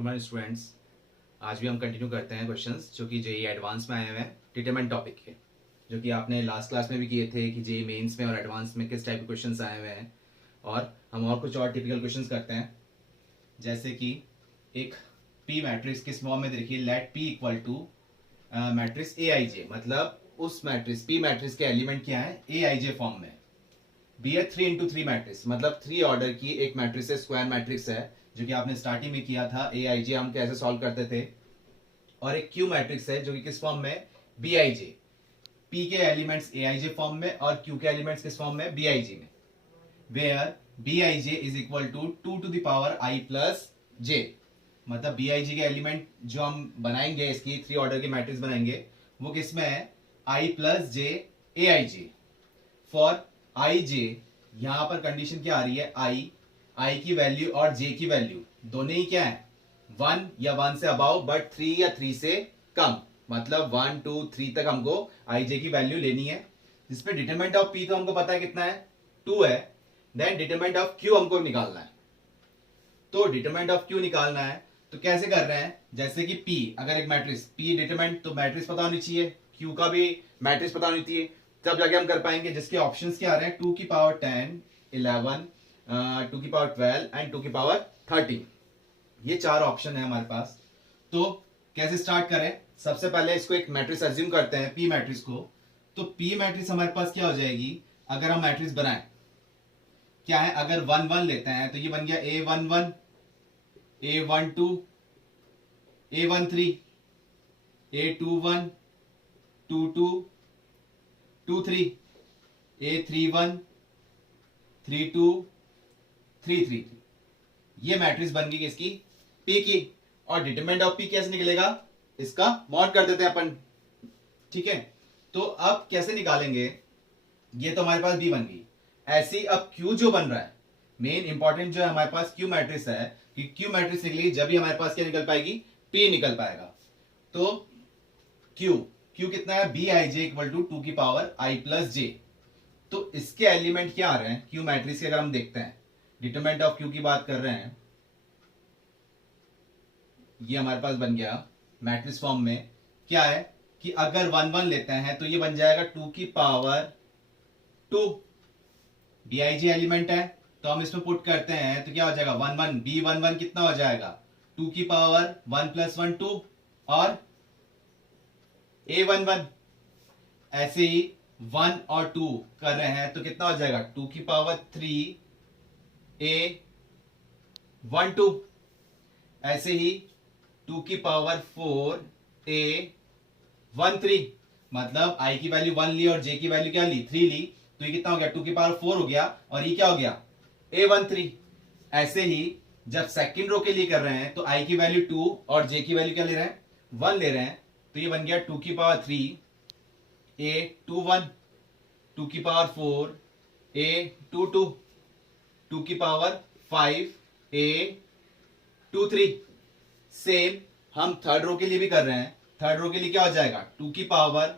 Good morning students. आज भी हम कंटिन्यू करते हैं क्वेश्चंस जो कि जेई एडवांस में आए हुए हैं डिटरमिनेंट टॉपिक के, जो कि आपने लास्ट क्लास में भी किए थे कि जेई मेंस में और एडवांस में किस टाइप के क्वेश्चंस आए हुए हैं। और हम और कुछ और टिपिकल क्वेश्चंस करते हैं, जैसे कि एक पी मैट्रिक्स किस फॉर्म में देखिए, let P equal to matrix a i j, मतलब उस मैट्रिक्स पी मैट्रिक्स के एलिमेंट क्या है, ए आई जे फॉर्म में। बी ए 3x3 मैट्रिक्स, मतलब 3 ऑर्डर की एक मैट्रिक्स है, स्क्वायर मैट्रिक्स है, जो कि आपने स्टार्टिंग में किया था। ए आई जे हम कैसे सॉल्व करते थे। और एक क्यू मैट्रिक्स है जो कि किस फॉर्म में, बी आई जे। पी के elements A i j form में और क्यू के एलिमेंट्स किस फॉर्म में, बी आई जे में। Where b I j is equal to 2 to the power i plus j, मतलब बी आई जे के एलिमेंट जो हम बनाएंगे, इसकी 3 ऑर्डर की मैट्रिक्स बनाएंगे, वो किस में है, i plus j a i j. For i j, यहां पर कंडीशन क्या आ रही है, आई की वैल्यू और जे की वैल्यू दोनों ही क्या है, 1 या 1 से अबाउ, बट 3 या 3 से कम, मतलब 1 2 3 तक हमको आई जे की वैल्यू लेनी है। जिसपे डिटरमिनेंट ऑफ पी तो हमको पता है कितना है, 2 है। देन डिटरमिनेंट ऑफ क्यू हमको निकालना है। तो डिटरमिनेंट ऑफ क्यू निकालना है तो कैसे कर रहे हैं, जैसे कि पी अगर एक मैट्रिक्स पी डिटरमिनेंट, तो मैट्रिक्स पता होनी चाहिए, क्यू का भी मैट्रिक्स पता होनी चाहिए, तब जाके हम कर पाएंगे। जिसके ऑप्शंस क्या आ रहे हैं, 2 की पावर 10, 11, 2 की पावर 12 एंड 2 की पावर 13। ये 4 ऑप्शन है हमारे पास। तो कैसे स्टार्ट करें, सबसे पहले इसको एक मैट्रिक्स अज्यूम करते हैं, पी मैट्रिक्स को। तो पी मैट्रिक्स हमारे पास क्या हो जाएगी, अगर हम मैट्रिक्स बनाएं, क्या है, अगर 1 1 लेते हैं तो ये बन गया A11, A12, A13, A21, 22, 23, A31, 32, 333। ये मैट्रिक्स बन गई इसकी पी की। और डिटरमिनेंट ऑफ पी कैसे निकलेगा, इसका मॉड कर देते हैं अपन, ठीक है। तो अब कैसे निकालेंगे, ये तो हमारे पास बी बन गई। ऐसे ही अब क्यू जो बन रहा है, मेन इंपॉर्टेंट जो है हमारे पास क्यू मैट्रिक्स है, कि क्यू मैट्रिक्स निकलेगी जब भी हमारे पास क्या निकल पाएगी, पी निकल पाएगा। तो क्यू क्यू कितना है, B I J equal to 2 की पावर आई प्लस जे। तो इसके एलिमेंट क्या आ रहे हैं क्यू मैट्रिक्स के, अगर हम देखते हैं डिटरमिनेंट ऑफ क्यू की बात कर रहे हैं, ये हमारे पास बन गया मैट्रिक्स फॉर्म में। क्या है कि अगर 1 1 लेते हैं तो ये बन जाएगा 2 की पावर 2, बी आई जे एलिमेंट है, तो हम इसमें पुट करते हैं तो क्या हो जाएगा, 1 1 बी 1 1 कितना हो जाएगा, 2 की पावर 1 प्लस 1 2, और A11 ऐसे ही 1 और 2 कर रहे हैं तो कितना हो जाएगा, 2 की पावर 3 A12, ऐसे ही 2 की पावर 4 A13, मतलब i की वैल्यू 1 ली और j की वैल्यू क्या ली, 3 ली, तो ये कितना हो गया, 2 की पावर 4 हो गया, और ये क्या हो गया, A13। ऐसे ही जब सेकंड रो के लिए कर रहे हैं तो i की वैल्यू 2 और j की वैल्यू क्या ले रहे हैं, 1 ले रहे हैं, तो ये बन गया 2 की पावर 3 A21, 2 की पावर 4 A22, 2 की पावर 5 A23। सेम हम थर्ड रो के लिए भी कर रहे हैं। थर्ड रो के लिए क्या हो जाएगा, 2 की पावर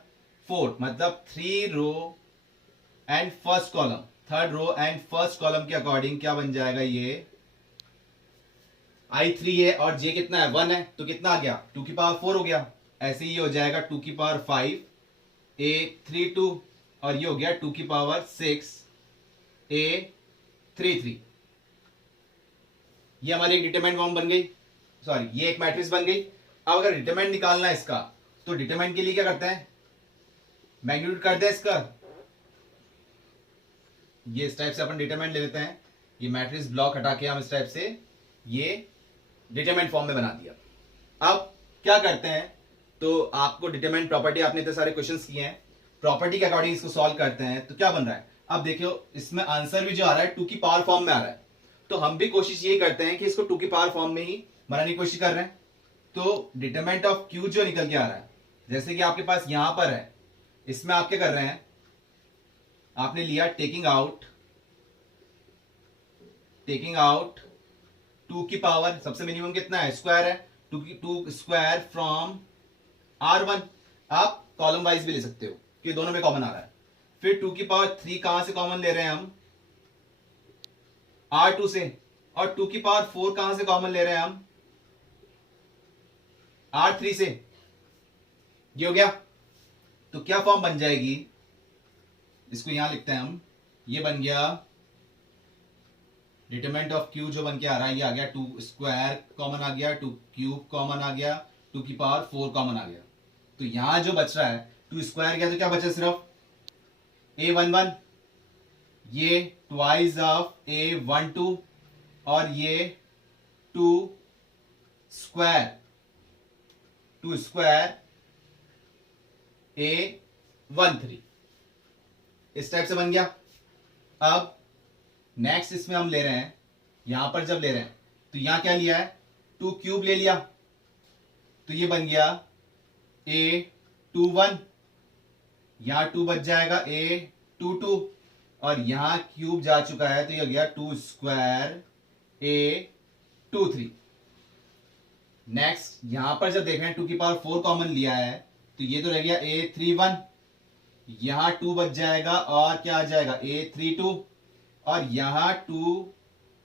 4, मतलब 3 row and first column, third row and first column के अकॉर्डिंग क्या बन जाएगा, ये I3 है और J कितना है, 1 है, तो कितना आ गया, 2 की पावर 4 हो गया। ऐसे ही हो जाएगा 2 की पावर 5 A32, और ये हो गया 2 की पावर 6 A33। ये हमारी एक डिटरमिनेंट फॉर्म बन गई, सॉरी ये एक मैट्रिक्स बन गई। अब अगर डिटरमिनेंट निकालना है इसका, तो डिटरमिनेंट के लिए क्या करते हैं, मैग्नीट्यूड करते हैं इसका, ये इस टाइप से अपन डिटरमिनेंट ले लेते हैं। ये मैट्रिक्स ब्लॉक हटा के हम इस टाइप से ये डिटरमिनेंट फॉर्म में बना दिया। अब क्या करते हैं, तो आपको डिटरमिनेंट प्रॉपर्टी, आपने इतने सारे क्वेश्चंस किए हैं, प्रॉपर्टी के अकॉर्डिंग इसको सॉल्व करते हैं तो क्या बन रहा है। अब देखियो इसमें आंसर भी जो आ रहा है 2 की पावर फॉर्म में आ रहा है, तो हम भी कोशिश यही करते हैं कि इसको 2 की पावर फॉर्म में ही बनाने की कोशिश कर रहे हैं। तो डिटरमिनेंट ऑफ क्यू जो निकल के आ रहा है, जैसे कि आपके पास यहां पर है, इसमें आप क्या कर रहे हैं, आपने लिया टेकिंग आउट 2 की पावर, सबसे मिनिमम कितना है, स्क्वायर है, 2 स्क्वायर फ्रॉम R1। आप कॉलम वाइज भी ले सकते हो कि दोनों में कॉमन आ रहा है। फिर 2 की पावर 3 कहां से कॉमन ले रहे हैं हम, R2 से, और 2 की पावर 4 कहां से कॉमन ले रहे हैं हम, R3 से, ये हो गया। तो क्या फॉर्म बन जाएगी, इसको यहां लिखते हैं हम, ये बन गया डिटरमिनेंट ऑफ क्यू जो बन के आ रहा है, ये आ गया 2 स्क्वायर कॉमन आ गया, 2 क्यूब कॉमन आ गया, 2 की पावर 4 कॉमन आ गया। तो यहां जो बच रहा है 2 स्क्वायर गया तो क्या बचा, सिर्फ A11, ये ट्वाइस ऑफ A12 और ये 2 स्क्वायर A13, इस टाइप से बन गया। अब नेक्स्ट इसमें हम ले रहे हैं, यहां पर जब ले रहे हैं तो यहां क्या लिया है, 2 क्यूब ले लिया, तो ये बन गया A21, यहां 2 बच जाएगा A22 और यहां क्यूब जा चुका है तो ये हो गया 2 स्क्वायर A23। नेक्स्ट यहां पर जब देख रहे हैं 2 की पावर 4 कॉमन लिया है तो ये तो रह गया A31, यहां 2 बच जाएगा और क्या आ जाएगा A32 और यहां 2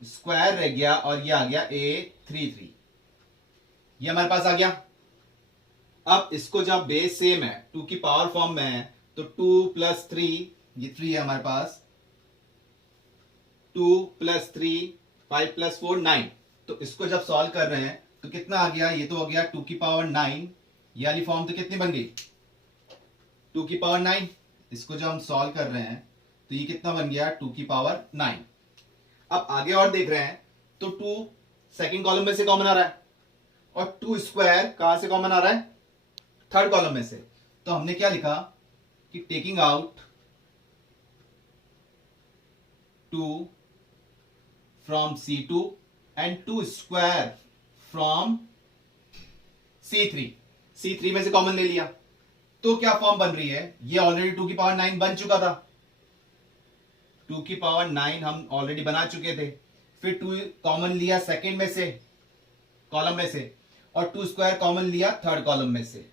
स्क्वायर रह गया और ये आ गया A33, ये हमारे पास आ गया। अब इसको जब बेस सेम है 2 की पावर फॉर्म में है तो 2 + 3, ये 3 है हमारे पास, 2 + 3 5 + 4 9, तो इसको जब सॉल्व कर रहे हैं तो कितना आ गया, ये तो हो गया 2 की पावर 9, ये वाली फॉर्म तो कितनी बन गई 2 की पावर 9। इसको जब हम सॉल्व कर रहे हैं तो ये कितना बन गया 2 की पावर 9। अब आगे और देख रहे हैं तो 2 सेकंड कॉलम में से कॉमन आ रहा है और 2 स्क्वायर कहां से कॉमन आ रहा है, थर्ड कॉलम में से। तो हमने क्या लिखा कि taking out 2 from C2 and 2 square from C3 में से कॉमन ले लिया तो क्या फॉर्म बन रही है, ये ऑलरेडी 2 की पावर 9 बन चुका था, 2 की पावर 9 हम ऑलरेडी बना चुके थे, फिर 2 कॉमन लिया सेकंड में से कॉलम में से और 2 स्क्वायर कॉमन लिया थर्ड कॉलम में से।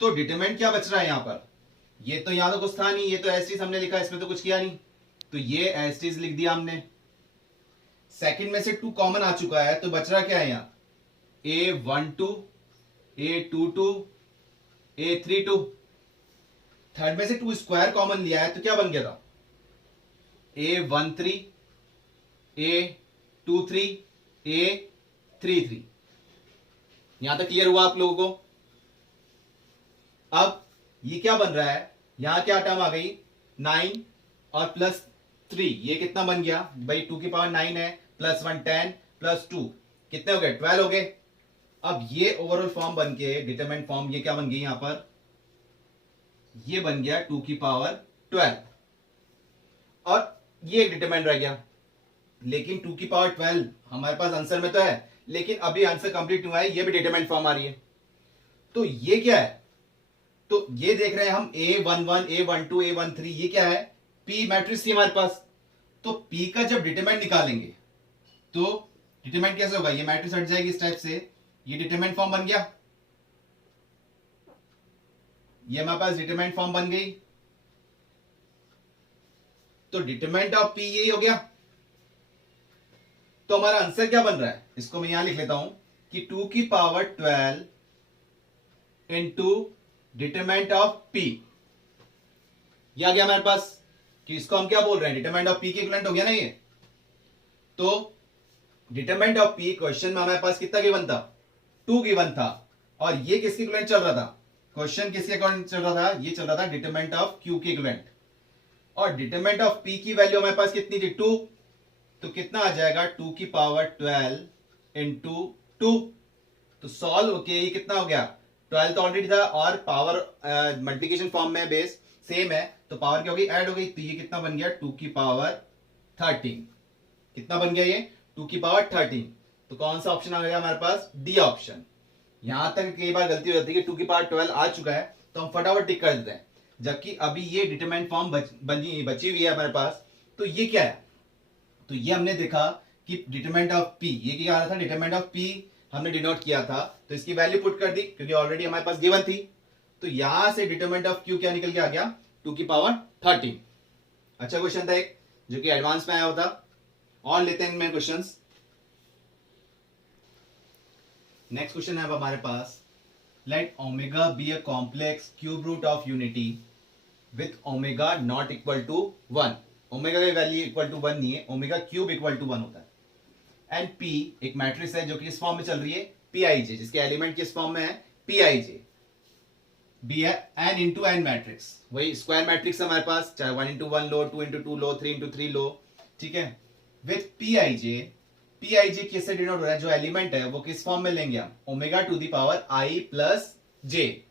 तो डिटरमिनेंट क्या बच रहा है यहां पर, ये तो यहां तो कुछ था नहीं, ये तो एस टीज हमने लिखा, इसमें तो कुछ किया नहीं, तो ये एस टीज लिख दिया हमने। सेकंड में से 2 कॉमन आ चुका है तो बच रहा क्या है, यहां A12 A22 A32, थर्ड में से 2 स्क्वायर कॉमन लिया है तो क्या बन गया था A13 A23 A33। यहां तक क्लियर हुआ आप लोगों को। अब ये क्या बन रहा है, यहां क्या टर्म आ गई 9 और +3, ये कितना बन गया भाई 2 की पावर 9 है, +1 10 +2 कितने हो गए 12 हो गए। अब ये ओवरऑल फॉर्म बन के डिटरमिनेंट फॉर्म ये क्या बन गई, यहां पर ये बन गया 2 की पावर 12 और ये एक डिटरमिनेंट रह गया। लेकिन 2 की पावर 12 हमारे पास आंसर में तो है, लेकिन अभी आंसर कंप्लीट हुआ है, ये भी डिटरमिनेंट फॉर्म आ रही है। तो ये क्या है, तो ये देख रहे हैं हम A11 A12 A13, ये क्या है P मैट्रिक्स थी हमारे पास। तो P का जब डिटरमिनेंट निकालेंगे तो डिटरमिनेंट कैसे होगा, ये मैट्रिक्स हट जाएगी इस टाइप से, ये डिटरमिनेंट फॉर्म बन गया, ये हमारे पास डिटरमिनेंट फॉर्म बन गई। तो डिटरमिनेंट ऑफ P यही हो गया। तो हमारा आंसर क्या बन रहा है, इसको मैं यहां लिख लेता हूं कि 2 की power 12 into determinant of P, ये आ गया हमारे पास, कि इसको हम क्या बोल रहे हैं डिटरमिनेंट ऑफ P के इक्विवेलेंट हो गया ना ये। तो डिटरमिनेंट ऑफ P क्वेश्चन में हमारे पास कितना गिवन था 2 गिवन था, और ये किसके इक्विवेलेंट चल रहा था, क्वेश्चन किसके अकॉर्डिंग चल रहा था, ये चल रहा था डिटरमिनेंट ऑफ Q के इक्विवेलेंट। और डिटरमिनेंट ऑफ P की वैल्यू हमारे पास कितनी थी 2, तो कितना आ जाएगा 2 की पावर 12 इंटू 2। तो सॉल्व होके ये कितना हो गया 12 तो ऑलरेडी था और पावर मल्टीप्लिकेशन फॉर्म में बेस सेम है तो पावर क्या हो गई ऐड हो गई, तो ये कितना बन गया 2 की पावर 13। कितना बन गया ये 2 की पावर 13। तो कौन सा ऑप्शन आ गया हमारे पास, डी ऑप्शन। यहां तक कई बार गलती हो जाती है कि 2 की पावर 12 आ चुका है तो हम फटाफट टिक कर देते हैं, जबकि अभी ये डिटरमिनेंट फॉर्म बची हुई है हमारे पास। तो ये क्या है, तो ये हमने देखा कि डिटरमिनेंट ऑफ P, ये क्या आ रहा था डिटरमिनेंट ऑफ P हमने डिनोट किया था, तो इसकी वैल्यू पुट कर दी क्योंकि ऑलरेडी हमारे पास गिवन थी। तो यहां से डिटरमिनेंट ऑफ Q क्या निकल के आ गया 2 की पावर 13। अच्छा क्वेश्चन था एक जो कि एडवांस में आया होता, और लेते हैं इनमें क्वेश्चंस। नेक्स्ट क्वेश्चन है अब हमारे पास, let omega be a complex cube root of unity with omega not equal to 1। Omega की वैल्यू इक्वल टू 1 नहीं है, ओमेगा क्यूब इक्वल टू 1 होता है। एंड पी एक मैट्रिक्स है जो कि इस फॉर्म में चल रही है पी आई जे, जिसके एलिमेंट किस फॉर्म में है पी आई जे। बी है एन इंटू एन मैट्रिक्स, वही स्क्वायर मैट्रिक्स है हमारे पास, चाहे 1 इंटू 1 लो, 2 इंटू 2 लो, 3 इंटू 3 लो, ठीक है। With p i j, p i j किससे डिनोट हो रहा है, जो एलिमेंट है वो किस फॉर्म में लेंगे हम, omega to the power I plus J.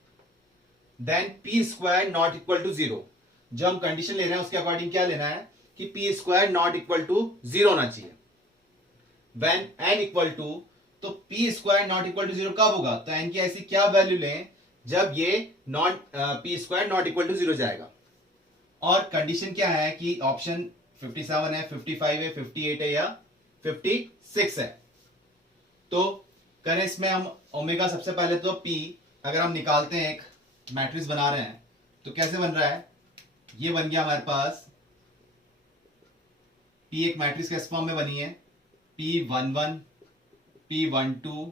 Then P square not equal to 0, जो हम कंडीशन ले रहे हैं उसके अकॉर्डिंग क्या लेना है कि P square not equal to 0 होना चाहिए। व्हेन एन इक्वल टू, तो P square not equal to 0 कब होगा, तो एन की ऐसी क्या वैल्यू लें जब ये not P square not equal to 0 जाएगा। और कंडीशन क्या है कि ऑप्शन 57 है, 55 है, 58 है या 56 है। तो करें इसमें हम ओमेगा, सबसे पहले तो पी अगर हम निकालते हैं, एक मैट्रिक्स बना रहे हैं तो कैसे बन रहा है, ये बन गया हमारे पास पी एक मैट्रिक्स किस फॉर्म में बनी है, P11, P12,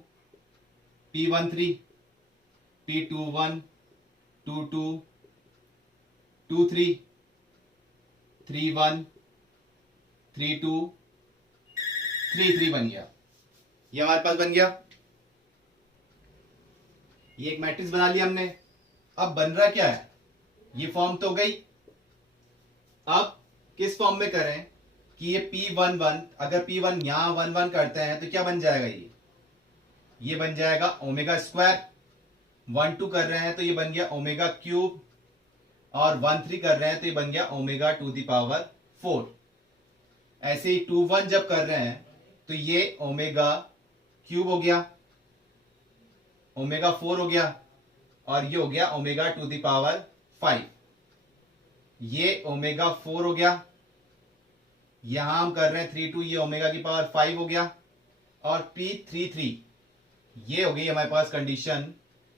P13, P21, 22, 23, 31, 32, 33 बन गया। ये हमारे पास बन गया, ये एक मैट्रिक्स बना लिया हमने। अब बन रहा क्या है, ये फॉर्म तो हो गई। अब किस फॉर्म में करें कि ये P11, अगर P1 यहां 11 करते हैं तो क्या बन जाएगा, ये बन जाएगा ओमेगा स्क्वायर। 12 कर रहे हैं तो ये बन गया ओमेगा क्यूब, और 13 कर रहे हैं तो ये बन गया ओमेगा टू द पावर 4। ऐसे ही 21 जब कर रहे हैं तो ये ओमेगा क्यूब हो गया, ओमेगा 4 हो गया, और ये हो गया ओमेगा टू द पावर 5। ये ओमेगा 4 हो गया, यहां हम कर रहे हैं 32, ये ओमेगा की पावर 5 हो गया, और P33 ये हो गई हमारे पास कंडीशन।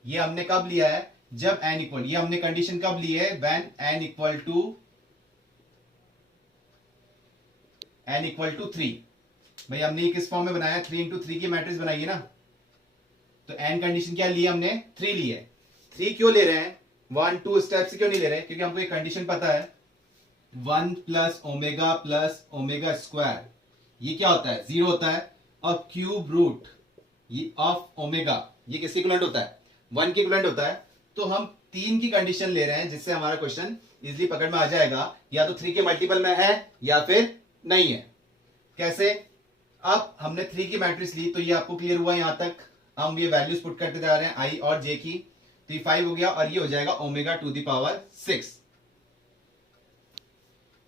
ये हमने कब लिया है, जब n इक्वल, ये हमने कंडीशन कब ली है, व्हेन n इक्वल टू 3। भाई हमने ये किस फॉर्म में बनाया, 3 इंटू 3 की मैट्रिक्स बनाई है ना, तो n कंडीशन क्या ली है हमने, 3 ली है। 3 क्यों ले रहे हैं, 1 2 स्टेप से क्यों नहीं ले रहे, क्योंकि हमको ये कंडीशन पता है 1 प्लस ओमेगा स्क्वायर, ये क्या होता है 0 होता है, और क्यूब रूट ये ऑफ ओमेगा ये किसके इक्विवेलेंट होता है, 1 के इक्विवेलेंट होता है। तो हम 3 की कंडीशन ले रहे हैं, जिससे हमारा क्वेश्चन इजीली पकड़ में आ जाएगा, या तो 3 के मल्टीपल में है या फिर नहीं है। कैसे, अब हमने 3 की मैट्रिक्स ली तो ये आपको क्लियर हुआ, यहां तक हम ये वैल्यूज पुट करते जा रहे हैं आई और जे की, तो ये 5 हो गया, और ये हो जाएगा ओमेगा टू द पावर 6।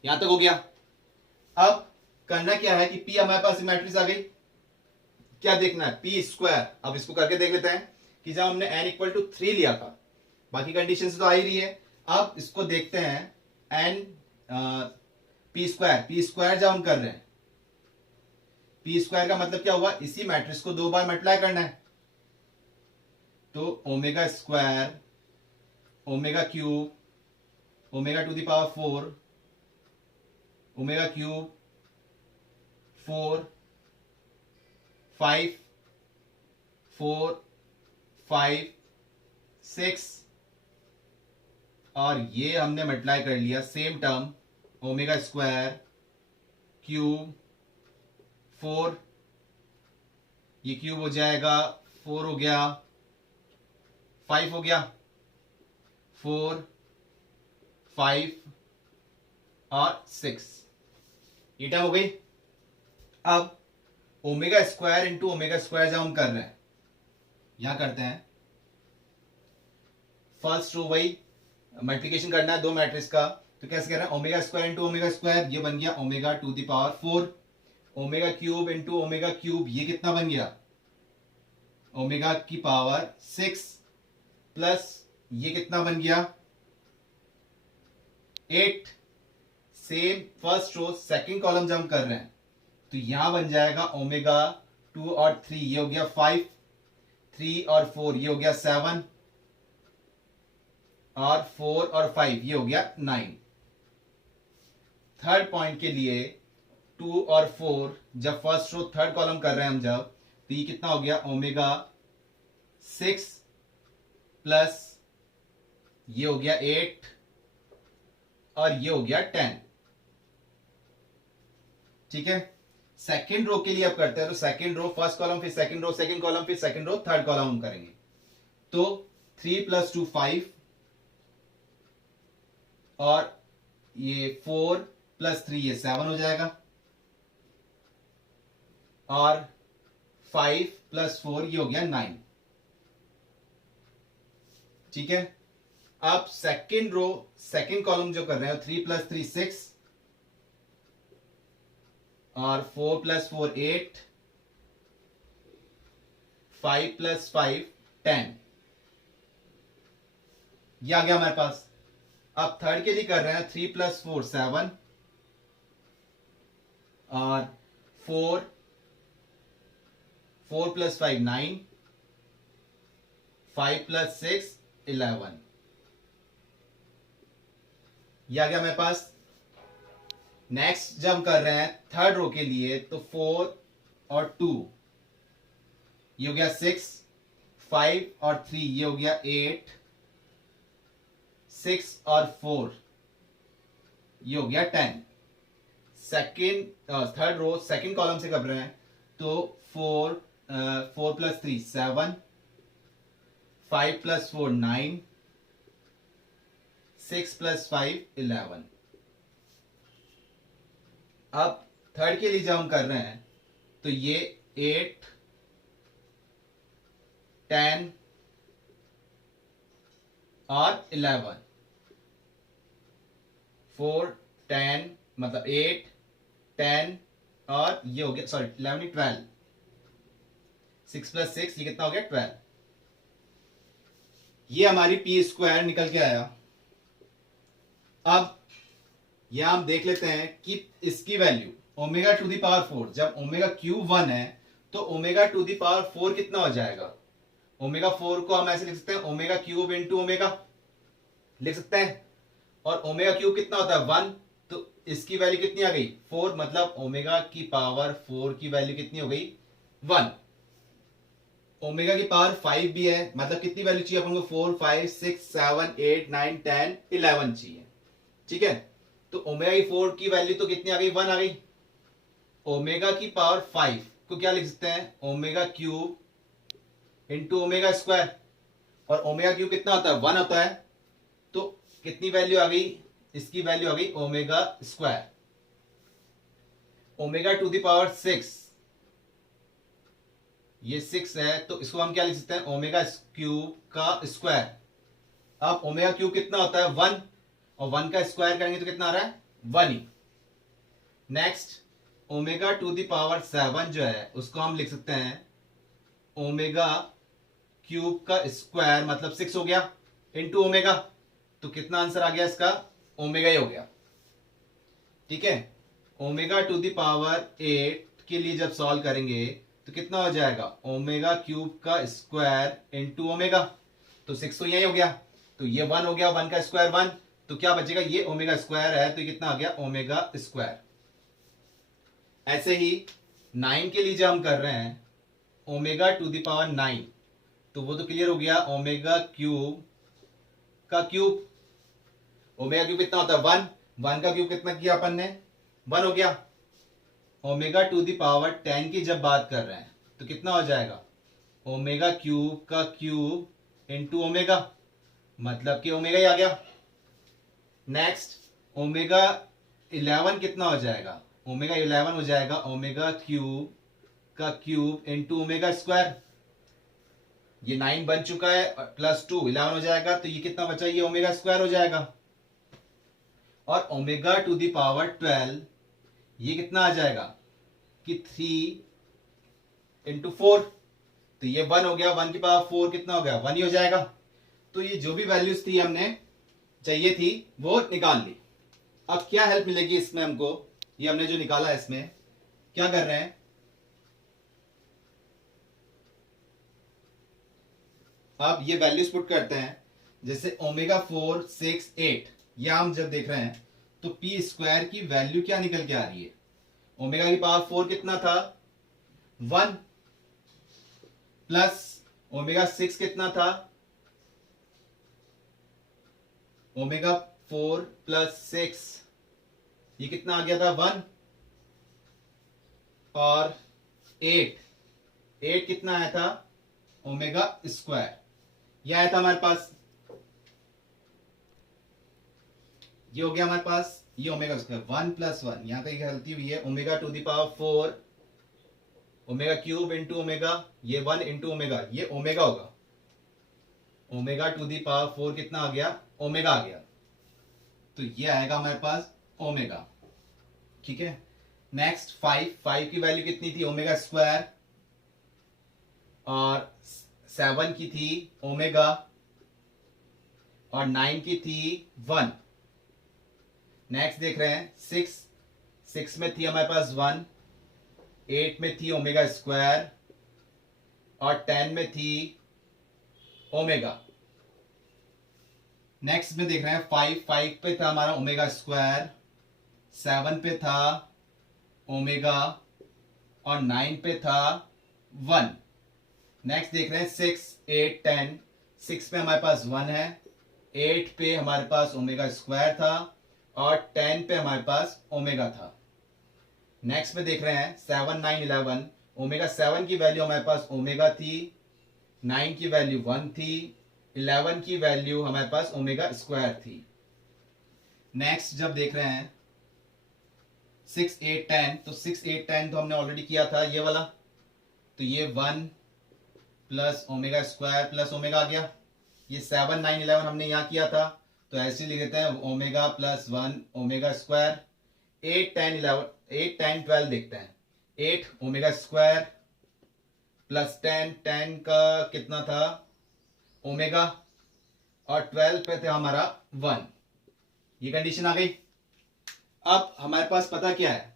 यहां तक हो गया। अब करना क्या है कि पी हमारे पास मैट्रिक्स आ गई, क्या देखना है पी स्क्वायर। अब इसको करके देख लेते हैं कि जब हमने n इक्वल टू 3 लिया था, बाकी कंडीशन तो आ ही रही है। अब इसको देखते हैं n पी स्क्वायर जब हम कर रहे हैं, पी स्क्वायर का मतलब क्या हुआ, इसी मैट्रिक्स को 2 बार मल्टीप्लाई करना है। तो omega square, omega cube, omega to the power 4, omega cube 4 5 4 5 6, और ये हमने मल्टीप्लाई कर लिया same term, omega square cube 4, ये क्यूब हो जाएगा 4 हो गया, 5 हो गया, 4 5 और 6, ये टर्म हो गई। अब omega square into omega square जब हम कर रहे हैं, यहां करते हैं फर्स्ट रो, वही मल्टीप्लिकेशन करना है 2 मैट्रिक्स का, तो कैसे कर रहे हैं, omega square into omega square, ये बन गया omega to the power 4, omega cube into omega cube, ये कितना बन गया ओमेगा की पावर 6, प्लस ये कितना बन गया 8। Same first row second column जब हम कर रहे हैं तो यहां बन जाएगा ओमेगा 2 और 3, ये हो गया 5, 3 और 4 ये हो गया 7, और 4 और 5 ये हो गया 9। थर्ड पॉइंट के लिए 2 और 4 जब फर्स्ट रो थर्ड कॉलम कर रहे हैं हम जब, तो ये कितना हो गया ओमेगा 6 प्लस ये हो गया 8 और ये हो गया 10। ठीक है, सेकेंड रो के लिए अब करते हैं तो सेकेंड रो फर्स्ट कॉलम फिर सेकेंड रो सेकेंड कॉलम फिर सेकेंड रो थर्ड कॉलम हम करेंगे। तो 3 प्लस 2 5 और ये 4 प्लस 3 ये 7 हो जाएगा और 5 प्लस 4 ये हो गया 9। ठीक है, अब सेकेंड रो सेकेंड कॉलम जो कर रहे हैं 3 प्लस 3 6 और 4 प्लस 4 8, 5 प्लस 5 10। ये आ गया हमारे पास। अब थर्ड के लिए कर रहे हैं 3 प्लस 4 7 और 4 प्लस 5 9, 5 प्लस 6 11। ये आ गया मेरे पास। नेक्स्ट जब हम कर रहे हैं थर्ड रो के लिए तो 4 और 2 ये हो गया 6, 5 और 3 ये हो गया 8, 6 और 4 ये हो गया 10। थर्ड रो सेकेंड कॉलम से कर रहे हैं तो 4 प्लस 3 7, 5 प्लस 4 9, 6 प्लस 5 11। अब थर्ड के लिए जब हम कर रहे हैं तो ये 8 10 और 11, 4 10 मतलब 8 10 और ये हो गया 11 12, 6 प्लस 6 ये कितना हो गया 12। ये हमारी पी स्क्वायर निकल के आया। अब यहां हम देख लेते हैं कि इसकी value omega to the power 4, जब ओमेगा क्यूब 1 है तो ओमेगा टू दी पावर 4 कितना हो जाएगा। ओमेगा 4 को हम ऐसे लिख सकते हैं ओमेगा क्यूब इंटू ओमेगा लिख सकते हैं, और ओमेगा क्यूब कितना होता है 1, तो इसकी वैल्यू कितनी आ गई 4, मतलब ओमेगा की पावर 4 की वैल्यू कितनी हो गई 1। ओमेगा की पावर 5 भी है, मतलब कितनी वैल्यू चाहिए अपन को 4 5 6 7 8 9 10 11 चाहिए। ठीक है, तो ओमेगा की 4 की वैल्यू तो कितनी आ गई 1 आ गई। ओमेगा की पावर 5 को क्या लिख सकते हैं omega cube into omega square, और ओमेगा क्यूब कितना होता है 1 होता है, तो कितनी वैल्यू आ गई इसकी वैल्यू आ गई omega square. Omega to the power 6 ये 6 है, तो इसको हम क्या लिख सकते हैं ओमेगा क्यूब का स्क्वायर। अब ओमेगा क्यूब कितना होता है 1, और 1 का स्क्वायर करेंगे तो कितना आ रहा है 1 ही। Next omega to the power 7 जो है उसको हम लिख सकते हैं ओमेगा क्यूब का स्क्वायर, मतलब 6 हो गया इंटू ओमेगा, तो कितना आंसर आ गया इसका ओमेगा ही हो गया। ठीक है, ओमेगा टू दी पावर 8 के लिए जब सॉल्व करेंगे तो कितना हो जाएगा ओमेगा क्यूब का स्क्वायर इंटू ओमेगा, तो 6 तो यही हो गया, तो ये 1 हो गया, 1 का स्क्वायर 1, तो क्या बचेगा ये ओमेगा स्क्वायर है, तो कितना आ गया ओमेगा स्क्वायर। ऐसे ही 9 के लिए जब हम कर रहे हैं ओमेगा टू दी पावर 9, तो वो तो क्लियर हो गया ओमेगा क्यूब का क्यूब। ओमेगा क्यूब कितना होता है 1, 1 का क्यूब कितना किया अपन ने 1 हो गया। ओमेगा टू दी पावर 10 की जब बात कर रहे हैं तो कितना हो जाएगा ओमेगा क्यूब का क्यूब इंटू ओमेगा, मतलब कि ओमेगा ही आ गया। नेक्स्ट ओमेगा 11 कितना हो जाएगा ओमेगा 11 हो जाएगा ओमेगा क्यूब का क्यूब इंटू ओमेगा स्क्वायर। ये 9 बन चुका है, प्लस 2 11 हो जाएगा, तो ये कितना बचा ये ओमेगा स्क्वायर हो जाएगा। और ओमेगा टू दी पावर 12 ये कितना आ जाएगा कि 3 इंटू 4, तो ये 1 हो गया, 1 की पावर 4 कितना हो गया 1 ही हो जाएगा। तो ये जो भी वैल्यूज थी हमने चाहिए थी वो निकाल ली। अब क्या हेल्प मिलेगी इसमें हमको, ये हमने जो निकाला है इसमें क्या कर रहे हैं, अब ये वैल्यूज पुट करते हैं, जैसे ओमेगा 4 6 8 या हम जब देख रहे हैं तो पी स्क्वायर की वैल्यू क्या निकल के आ रही है, ओमेगा की पावर 4 कितना था 1 प्लस ओमेगा 6 कितना था, ओमेगा 4 प्लस 6 ये कितना आ गया था 1, और 8 कितना आया था ओमेगा स्क्वायर, ये आया था हमारे पास, ये हो गया हमारे पास ये ओमेगा स्क्वायर 1 प्लस 1, यहां पे गलती हुई है, omega to the power 4 omega cube into omega, ये 1 इंटू ओमेगा, ये ओमेगा होगा, ओमेगा टू दी पावर 4 कितना आ गया ओमेगा आ गया, तो ये आएगा हमारे पास ओमेगा। ठीक है, नेक्स्ट 5 की वैल्यू कितनी थी ओमेगा स्क्वायर, और 7 की थी ओमेगा, और 9 की थी 1। नेक्स्ट देख रहे हैं 6 में थी हमारे पास 1, 8 में थी ओमेगा स्क्वायर, और 10 में थी ओमेगा। नेक्स्ट में देख रहे हैं 5 पे था हमारा ओमेगा स्क्वायर, 7 पे था ओमेगा, और 9 पे था 1। नेक्स्ट देख रहे हैं 6, 8, 10, 6 पे हमारे पास 1 है, 8 पे हमारे पास ओमेगा स्क्वायर था, और 10 पे हमारे पास ओमेगा था। नेक्स्ट में देख रहे हैं 7, 9, 11, ओमेगा 7 की वैल्यू हमारे पास ओमेगा थी, 9 की वैल्यू 1 थी, 11 की वैल्यू हमारे पास ओमेगा स्क्वायर थी। नेक्स्ट जब देख रहे हैं 6, 8, 10, तो 6, 8, 10 तो हमने ऑलरेडी किया था ये वाला, तो ये 1 plus omega square plus omega आ गया। ये 7, 9, 11 हमने यहां किया था, तो ऐसे लिख देते हैं ओमेगा प्लस 1 ओमेगा स्क्वायर। 8, 10, 11, 8, 10, 12 देखते हैं, 8 ओमेगा स्क्वायर प्लस 10, 10 का कितना था ओमेगा, और 12 पे था हमारा 1। ये कंडीशन आ गई। अब हमारे पास पता क्या है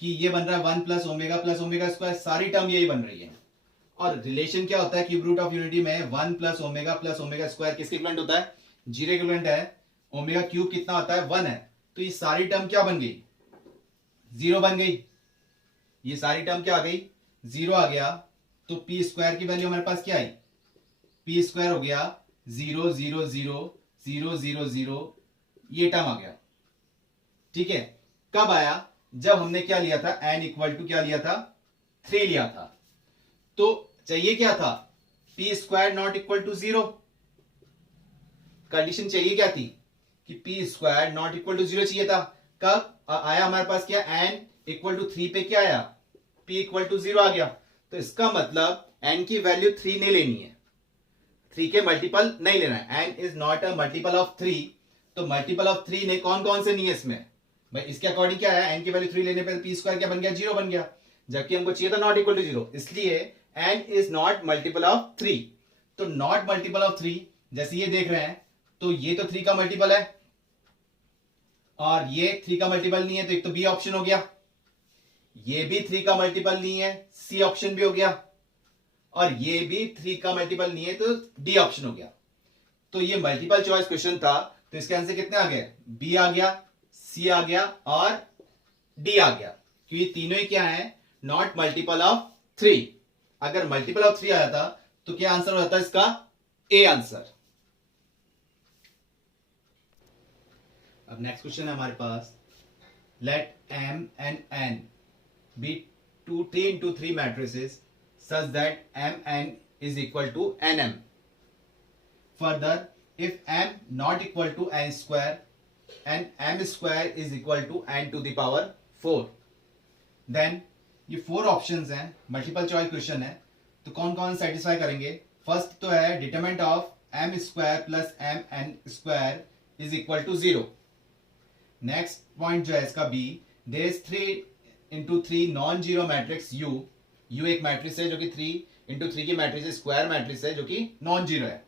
कि ये बन रहा है 1 प्लस ओमेगा स्क्वायर, सारी टर्म यही बन रही है। और रिलेशन क्या होता है क्यूब रूट ऑफ यूनिटी में, 1 प्लस ओमेगा स्क्वायर किसके इक्विवेलेंट होता है, 0 इक्विवेलेंट है। ओमेगा क्यूब कितना होता है 1 है, तो ये सारी टर्म क्या बन गई 0 बन गई, ये सारी टर्म क्या आ गई 0 आ गया। तो पी स्क्वायर की वैल्यू हमारे पास क्या आई, पी स्क्वायर हो गया 0 0 0 0 0 0, ये टर्म आ गया। ठीक है, कब आया, जब हमने क्या लिया था n इक्वल टू क्या लिया था 3 लिया था। तो चाहिए क्या था, P square not equal to 0, condition चाहिए क्या थी कि P square not equal to 0 चाहिए था। कब आया हमारे पास क्या n इक्वल टू 3 पे क्या आया, p इक्वल टू 0 आ गया। तो इसका मतलब n की वैल्यू 3 नहीं लेनी है, 3 के मल्टीपल नहीं लेना है, n is not a multiple of 3। तो मल्टीपल ऑफ 3 ने कौन कौन से नहीं है इसमें भाई, इसके अकॉर्डिंग क्या है, n की वैल्यू 3 लेने पर पी स्क्वायर क्या बन गया 0 बन गया, जबकि हमको चाहिए था नॉट इक्वल टू 0, इसलिए n is not multiple of 3। तो नॉट मल्टीपल ऑफ 3, जैसे ये देख रहे हैं तो ये तो 3 का मल्टीपल है, और ये 3 का मल्टीपल नहीं है, तो एक तो बी ऑप्शन हो गया, ये भी 3 का मल्टीपल नहीं है, सी ऑप्शन भी हो गया, और ये भी 3 का मल्टीपल नहीं है, तो डी ऑप्शन हो गया। तो ये मल्टीपल चॉइस क्वेश्चन था, तो इसके आंसर कितने आ गए, बी आ गया, सी आ गया, और डी आ गया, क्योंकि तीनों ही क्या है नॉट मल्टीपल ऑफ 3। अगर मल्टीपल ऑफ 3 आया था तो क्या आंसर हो जाता है इसका ए आंसर। अब नेक्स्ट क्वेश्चन है हमारे पास, late m and n be 3 into 3 matrices such that mn is equal to nm. Further, if m not equal to n square and m square is equal to n to the power 4, then ये 4 options हैं, multiple choice question है, तो कौन कौन satisfy करेंगे। First तो है determinant of m square plus m n square is equal to 0। Next point जो है इसका B, there is 3 into 3 non zero matrix U एक मैट्रिक्स है जो कि 3 into 3 की मैट्रिक्स स्क्वायर मैट्रिक्स है जो कि नॉन जीरो है।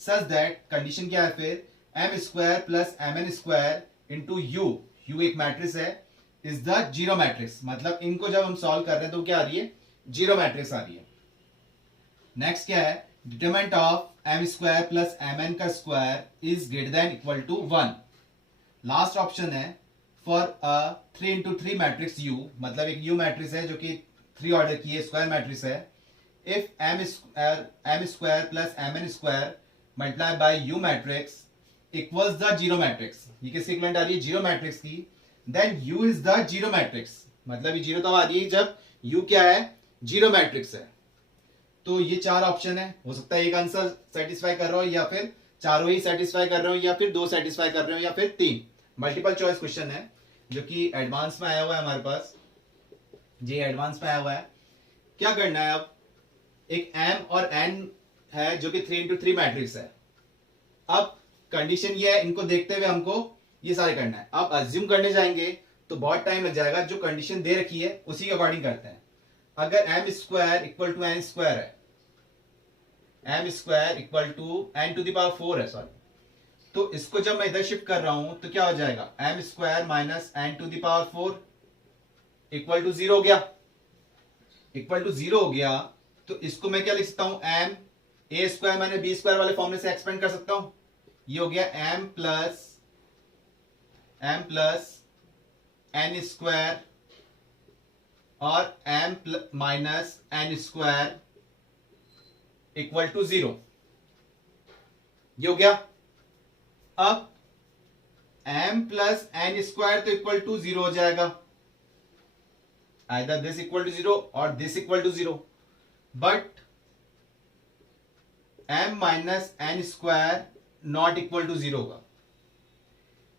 सच दैट कंडीशन क्या है फिर, m square plus mn square into U एक मैट्रिक्स है, इज द जीरो मैट्रिक्स। मतलब इनको जब हम सॉल्व कर रहे हैं तो क्या आ रही है, जीरो मैट्रिक्स आ रही है। नेक्स्ट क्या है, determinant of m square plus mn का square is greater than equal to 1। Last option है फॉर 3 into 3 मैट्रिक्स U, मतलब एक U मैट्रिक्स है जो कि 3 ऑर्डर की है, स्क्वायर मैट्रिक्स है, if M square plus M N square multiply by U matrix equals the zero matrix, ये किसकी इक्विवेलेंट आ रही है? जीरो मैट्रिक्स की। Then U is the zero matrix, मतलब ये जीरो तब आ रही है जब यू क्या है? जीरो मैट्रिक्स है। तो ये चार ऑप्शन है, हो सकता है एक आंसर सेटिस्फाई कर रहा हो, या फिर चारों ही सेटिस्फाई कर रहे हो, या फिर दो सेटिस्फाई कर रहे हो, या फिर तीन। मल्टीपल चॉइस क्वेश्चन है जो कि एडवांस में आया हुआ है हमारे पास, जी एडवांस में आया हुआ है। क्या करना है अब? एक m और n है जो कि 3x3 मैट्रिक्स है। अब कंडीशन ये है, इनको देखते हुए हमको ये सारे करना है। अब अज्यूम करने जाएंगे तो बहुत टाइम लग जाएगा, जो कंडीशन दे रखी है उसी के अकॉर्डिंग करते हैं। अगर M square equal to N square है, M square equal to N to the power 4 है, सॉरी, तो इसको जब मैं इधर शिफ्ट कर रहा हूं तो क्या हो जाएगा? M square minus N to the power 4 equal to 0 हो गया। इक्वल टू 0 हो गया तो इसको मैं क्या लिख सकता हूं? एम ए स्क्वायर मैंने बी स्क्वायर वाले फॉर्मूले से एक्सपेंड कर सकता हूं। ये हो गया एम प्लस एन स्क्वायर और M minus N square equal to 0। ये हो गया। अब m प्लस एन स्क्वायर तो इक्वल टू 0 हो जाएगा, आइदर दिस इक्वल टू 0 और this equal to 0, but m minus N square not equal to 0 होगा।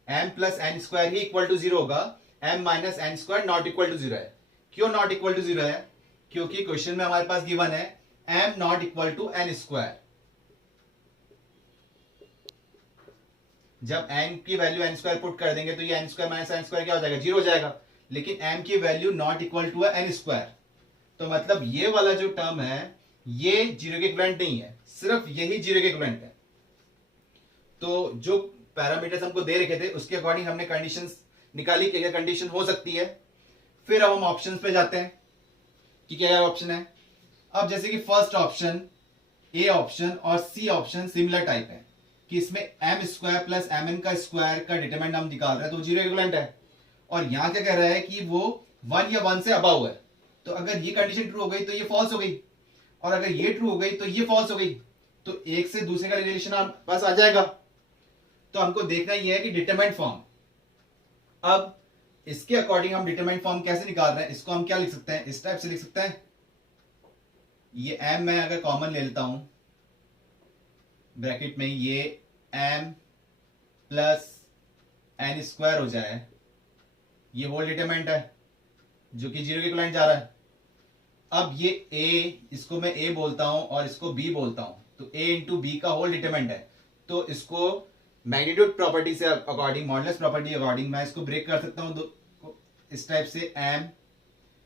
m प्लस एन स्क्वायर ही इक्वल टू 0 होगा, m minus N square not equal to 0 है। क्यों not equal to 0 है? क्योंकि question में हमारे पास गिवन है m not equal to N square. जब n की वैल्यू n स्क्वायर पुट कर देंगे तो ये n square minus N square क्या हो जाएगा? 0 हो जाएगा। लेकिन m की वैल्यू नॉट इक्वल टू है एन स्क्वायर, तो मतलब ये वाला जो टर्म है ये जीरो के इक्विवेलेंट नहीं है, सिर्फ यही जीरो के इक्विवेलेंट है। तो जो पैरामीटर्स हमको दे रखे थे उसके अकॉर्डिंग हमने कंडीशंस निकाली कि क्या कंडीशन हो सकती है। फिर अब हम ऑप्शंस पे जाते हैं कि क्या ऑप्शन है। अब जैसे कि फर्स्ट ऑप्शन, ए ऑप्शन और सी ऑप्शन सिमिलर टाइप है कि इसमें M square plus M N का स्क्वायर का डिटरमिनेंट हम निकाल रहे हैं, तो जीरो इक्विवेलेंट है। और यहां क्या कह रहा है कि वो 1 या 1 से अबव है। तो अगर ये कंडीशन ट्रू हो गई तो ये फॉल्स हो गई, और अगर ये ट्रू हो गई तो ये फॉल्स हो गई, तो एक से दूसरे का रिलेशन आप पास आ जाएगा। तो हमको देखना ही है कि डिटरमिनेंट फॉर्म। अब इसके अकॉर्डिंग हम डिटरमिनेंट फॉर्म कैसे निकाल रहे हैं? इसको हम क्या लिख सकते हैं? इस टाइप से लिख सकते हैं। ये m मैं अगर कॉमन ले लेता हूं ब्रैकेट में, ये m प्लस एन स्क्वायर हो जाए, ये होल डिटरमिनेंट है जो कि जीरो के इक्विवेलेंट जा रहा है। अब ये a, इसको मैं a बोलता हूं और इसको b बोलता हूं, तो a इंटू बी का होल डिटरमिनेंट है। तो इसको मैग्नीट्यूड प्रॉपर्टी से अकॉर्डिंग, मॉडुलस प्रॉपर्टी अकॉर्डिंग मैं इसको ब्रेक कर सकता हूं इस टाइप से, m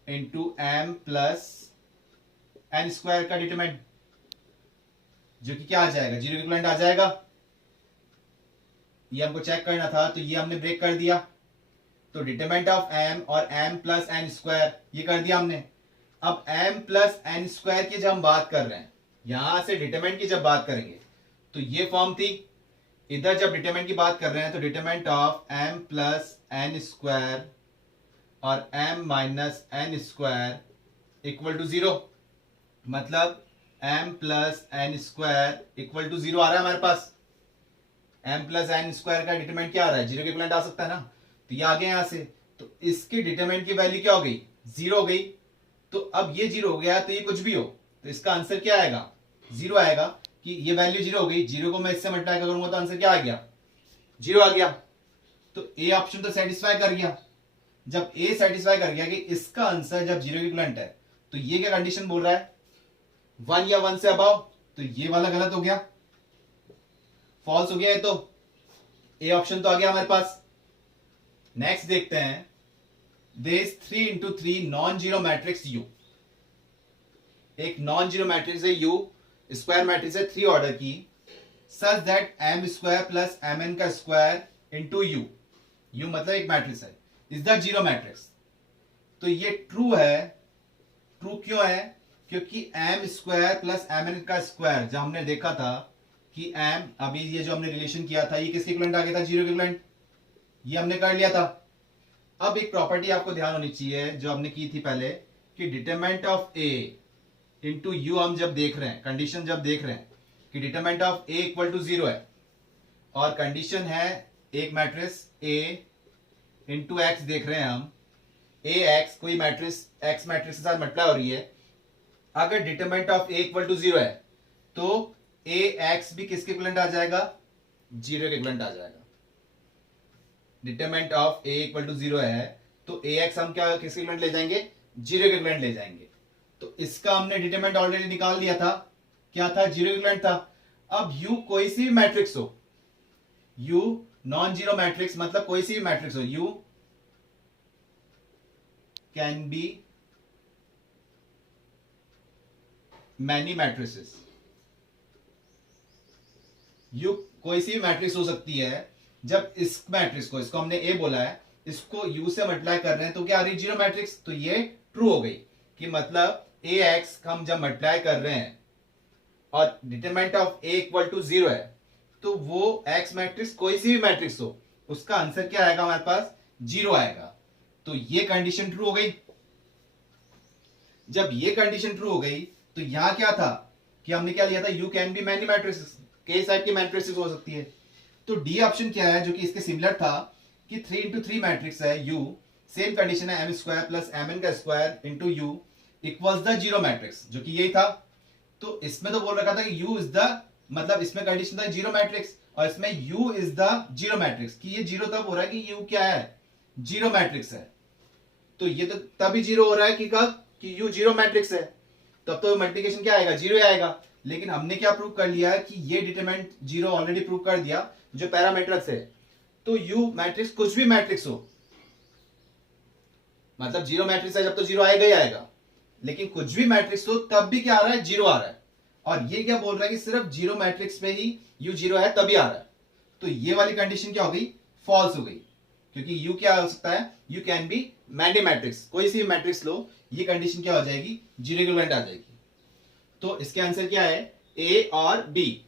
into M plus N square का डिटरमिनेंट जो कि क्या आ जाएगा? जीरो इक्विवेलेंट आ जाएगा। ये हमको चेक करना था तो ये हमने ब्रेक कर दिया। तो डिटरमिनेंट ऑफ m और m प्लस एन स्क्वायर ये कर दिया हमने। अब m प्लस एन स्क्वायर की जब हम बात कर रहे हैं, यहां से डिटरमिनेंट की जब बात करेंगे तो ये फॉर्म थी। इधर जब डिटरमिनेंट की बात कर रहे हैं तो determinant of m plus N square और m minus N square equal to 0, मतलब m plus N square equal to 0 आ रहा है हमारे पास। m प्लस एन स्क्वायर का डिटरमिनेंट क्या आ रहा है? जीरो के इक्विवेलेंट आ सकता है ना, तो ये आ गया यहां से। तो इसकी डिटरमिनेंट की वैल्यू क्या हो गई? 0 हो गई। तो अब ये 0 हो गया तो ये कुछ भी हो तो इसका आंसर क्या आएगा? 0 आएगा, कि ये वैल्यू 0 हो गई। 0 को मैं इससे मल्टीप्लाई करूंगा तो आंसर क्या आ गया? 0 आ गया। तो ए ऑप्शन तो सेटिस्फाई कर गया। जब ए सेटिस्फाई कर गया कि इसका आंसर जब जीरो के इक्विवेलेंट है, तो ये क्या कंडीशन बोल रहा है? 1 या 1 से अबव, तो ये वाला गलत हो गया, फॉल्स हो गया है। तो ए ऑप्शन तो आ गया हमारे पास। नेक्स्ट देखते हैं, there is 3 into 3 non zero matrix U. एक नॉन जीरो मैट्रिक्स है यू, स्क्वायर मैट्रिक्स है 3 ऑर्डर की, such that M square plus M N का स्क्वायर इंटू यू, यू मतलब एक मैट्रिक्स है, इज द जीरो मैट्रिक्स। तो ये ट्रू है। ट्रू क्यों है? क्योंकि M square plus M N का स्क्वायर, जब हमने देखा था कि एम, अभी ये जो हमने रिलेशन किया था ये किसके इक्विवेलेंट आ गया था? जीरो के इक्विवेलेंट, ये हमने कर लिया था। अब एक प्रॉपर्टी आपको ध्यान होनी चाहिए जो हमने की थी पहले, कि determinant of A into you हम जब देख रहे हैं, कंडीशन जब देख रहे हैं कि determinant of A equal to 0 है और कंडीशन है एक मैट्रिक्स ए इंटू एक्स देख रहे हैं हम, ए एक्स कोई मैट्रिक्स एक्स मैट्रिक्स के साथ मल्टीप्लाई हो रही है, अगर determinant of A equal to 0 है तो ए एक्स भी किसके इक्विवेलेंट आ जाएगा, 0 के इक्विवेलेंट आ जाएगा। Determinant of A equal to 0 है तो ए एक्स हम क्या किसके इक्विवेलेंट ले जाएंगे, 0 के इक्विवेलेंट ले जाएंगे। तो इसका हमने डिटरमिनेंट ऑलरेडी निकाल लिया था, क्या था, 0 इक्विवेलेंट था। अब यू कोई सी भी मैट्रिक्स हो, यू नॉन जीरो मैट्रिक्स मतलब कोई सी भी मैट्रिक्स हो, you can be many matrices, you कोई सी भी मैट्रिक्स हो सकती है। जब इस मैट्रिक्स को, इसको हमने ए बोला है, इसको यू से मल्टीप्लाई कर रहे हैं तो क्या आ रही है, जीरो मैट्रिक्स। तो ये ट्रू हो गई कि मतलब ए एक्स हम जब मल्टीप्लाई कर रहे हैं और determinant of A equal to 0 है तो वो एक्स मैट्रिक्स कोई सी भी मैट्रिक्स हो उसका आंसर क्या आएगा, हमारे पास 0 आएगा। तो ये कंडीशन ट्रू हो गई। जब ये कंडीशन ट्रू हो गई तो यहां क्या था कि हमने क्या लिया था, you can be many matrices, कई टाइप की मैट्रिसेस हो सकती है। तो डी ऑप्शन क्या है जो कि इसके सिमिलर था कि 3 इंटू 3 मैट्रिक्स है यू, सेम कंडीशन है M square plus M N का square into U equals the zero matrix, जो कि यही था। तो इसमें तो बोल रखा था कि यू इज द, मतलब इसमें कंडीशन था जीरो मैट्रिक्स और इसमें you is the zero matrix, कि ये जीरो तब हो रहा है कि यू क्या है, जीरो मैट्रिक्स है। तो ये तो तभी जीरो हो रहा है कि कब, कि यू जीरो मैट्रिक्स है, तब तो मल्टीप्लिकेशन क्या आएगा, जीरो आएगा। लेकिन हमने क्या प्रूव कर लिया है कि ये डिटरमिनेंट जीरो ऑलरेडी प्रूव कर दिया जो पैरामीटर्स है। तो यू मैट्रिक्स कुछ भी मैट्रिक्स हो, मतलब जीरो मैट्रिक्स है जब तो जीरो आएगा ही आएगा, लेकिन कुछ भी मैट्रिक्स हो तब भी क्या आ रहा है, जीरो आ रहा है। और ये क्या बोल रहा है कि सिर्फ जीरो मैट्रिक्स पे ही यू जीरो है तभी आ रहा है। तो ये वाली कंडीशन क्या हो गई, फॉल्स हो गई, क्योंकि यू क्या हो सकता है, you can be many matrix, कोई सी भी मैट्रिक्स लो, ये कंडीशन क्या हो जाएगी, जीरो इक्विवेलेंट आ जाएगी। तो इसके आंसर क्या है, ए और बी,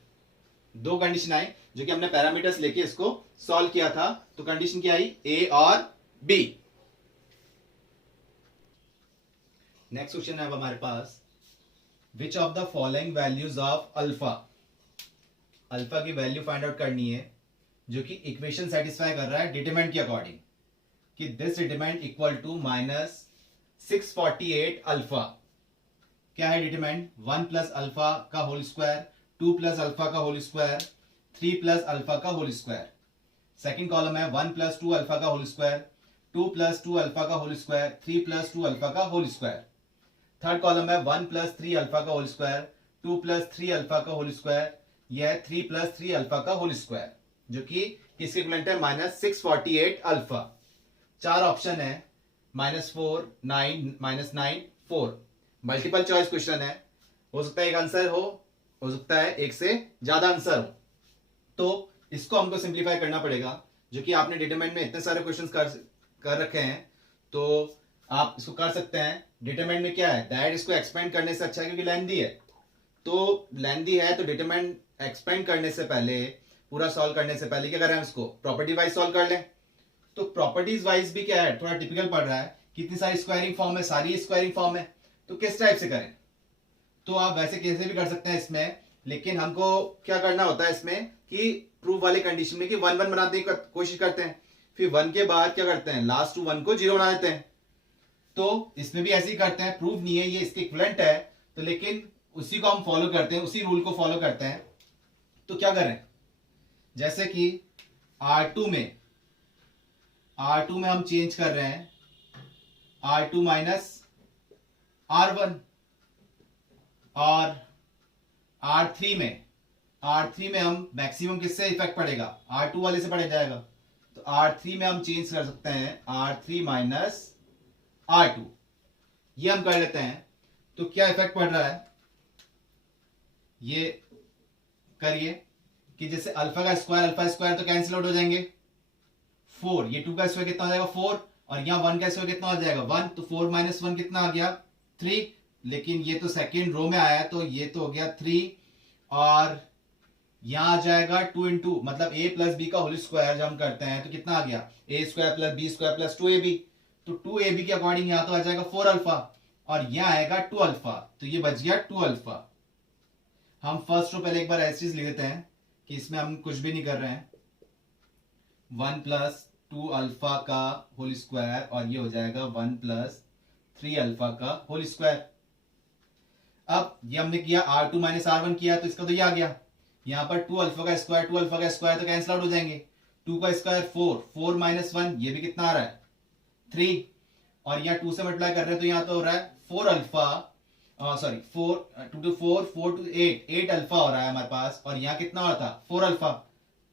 दो कंडीशन आई जो कि हमने पैरामीटर्स लेके इसको सॉल्व किया था। तो कंडीशन क्या आई, ए और बी। नेक्स्ट क्वेश्चन है अब हमारे पास, which of the following values of alpha, alpha की वैल्यू फाइंड आउट करनी है जो कि इक्वेशन सेटिस्फाई कर रहा है डिटरमिनेंट के अकॉर्डिंग, कि this determinant equal to minus 648 alpha. क्या है डिटरमिनेंट, 1 प्लस अल्फा का होल स्क्वायर, 2 प्लस अल्फा का होल स्क्वायर, 3 प्लस अल्फा का होल स्क्वायर। सेकेंड कॉलम है 1 प्लस 2 अल्फा का होल स्क्वायर, 2 प्लस 2 अल्फा का होल स्क्वायर, 3 प्लस 2 अल्फा का whole square. Third column है 1 प्लस 3 अल्फा का whole square, 2 plus 3 alpha का whole square, यह है 3 प्लस 3 अल्फा का होल स्क्वायर, जो कि किसके इक्विवेलेंट है, माइनस 648 अल्फा। चार ऑप्शन है, -4, 9, -9, 4। मल्टीपल चॉइस क्वेश्चन है, हो सकता है एक आंसर हो सकता है एक से ज्यादा आंसर हो। तो इसको हमको सिंप्लीफाई करना पड़ेगा, जो कि आपने डिटरमिनेंट में इतने सारे क्वेश्चंस कर रखे हैं, तो आप इसको कर सकते हैं। डिटरमिनेंट में क्या है, दैट इसको एक्सपेंड करने से अच्छा है क्योंकि लेंथी है, तो लेंथी है तो डिटरमिनेंट एक्सपेंड करने से पहले, पूरा सॉल्व करने से पहले क्या करें, इसको प्रॉपर्टी वाइज सॉल्व कर लें। तो प्रॉपर्टीज वाइज भी क्या है, थोड़ा टिपिकल पड़ रहा है, कितनी सारी स्क्वायरिंग फॉर्म है, सारी स्क्वायरिंग फॉर्म है, तो किस टाइप से करें। तो आप वैसे कैसे भी कर सकते हैं इसमें, लेकिन हमको क्या करना होता है इसमें कि प्रूफ वाले कंडीशन में कि 1 1 बनाने की कोशिश करते हैं, फिर 1 के बाद क्या करते हैं, लास्ट टू 1 को 0 बना देते हैं। तो इसमें भी ऐसे ही करते हैं, प्रूफ नहीं है, ये इसके इक्विवेलेंट है, तो लेकिन उसी को हम फॉलो करते हैं, उसी रूल को फॉलो करते हैं। तो क्या करें, जैसे कि R2 में हम चेंज कर रहे हैं R2 माइनस R1, और R3 में हम मैक्सिमम किससे इफेक्ट पड़ेगा, R2 वाले से पड़ जाएगा। तो R3 में हम चेंज कर सकते हैं R3 माइनस R2, ये हम कर लेते हैं। तो क्या इफेक्ट पड़ रहा है, ये करिए कि जैसे अल्फा का स्क्वायर तो कैंसिल आउट हो जाएंगे, 4, ये 2 का स्क्वायर कितना हो जाएगा 4, और यहाँ 1 का स्क्वायर कितना हो जाएगा 1, तो 4 माइनस 1 कितना आ गया 3, लेकिन ये तो सेकेंड रो में आया तो ये तो हो गया 3, और यहां आ जाएगा 2 इंटू, मतलब a प्लस बी का होल स्क्वायर जब हम करते हैं तो कितना आ गया, a square plus B square plus 2ab, तो 2ab के अकॉर्डिंग यहां तो आ जाएगा 4 अल्फा, और यहां आएगा 2 अल्फा, तो ये बच गया 2 अल्फा। हम फर्स्ट रो पहले एक बार ऐसे लिख देते हैं कि इसमें हम कुछ भी नहीं कर रहे हैं, 1 प्लस 2 अल्फा का होल स्क्वायर, और ये हो जाएगा 1 प्लस 3 अल्फा का होल स्क्वायर। अब ये हमने किया R2 माइनस R1 किया, तो इसका तो ये आ गया। यहां पर 2 अल्फा का स्क्वायर, 2 अल्फा का स्क्वायर तो कैंसिल आउट हो जाएंगे। 2 का स्क्वायर 4, 4 माइनस 1, ये भी कितना आ रहा है 3, और यहाँ 2 से मल्टीप्लाई कर रहे हैं तो यहाँ तो हो रहा है 4 alpha, sorry 4 2 two 4, 4 two 8, 8 alpha हो रहा है हमारे पास, और यहाँ कितना हो रहा था 4 अल्फा,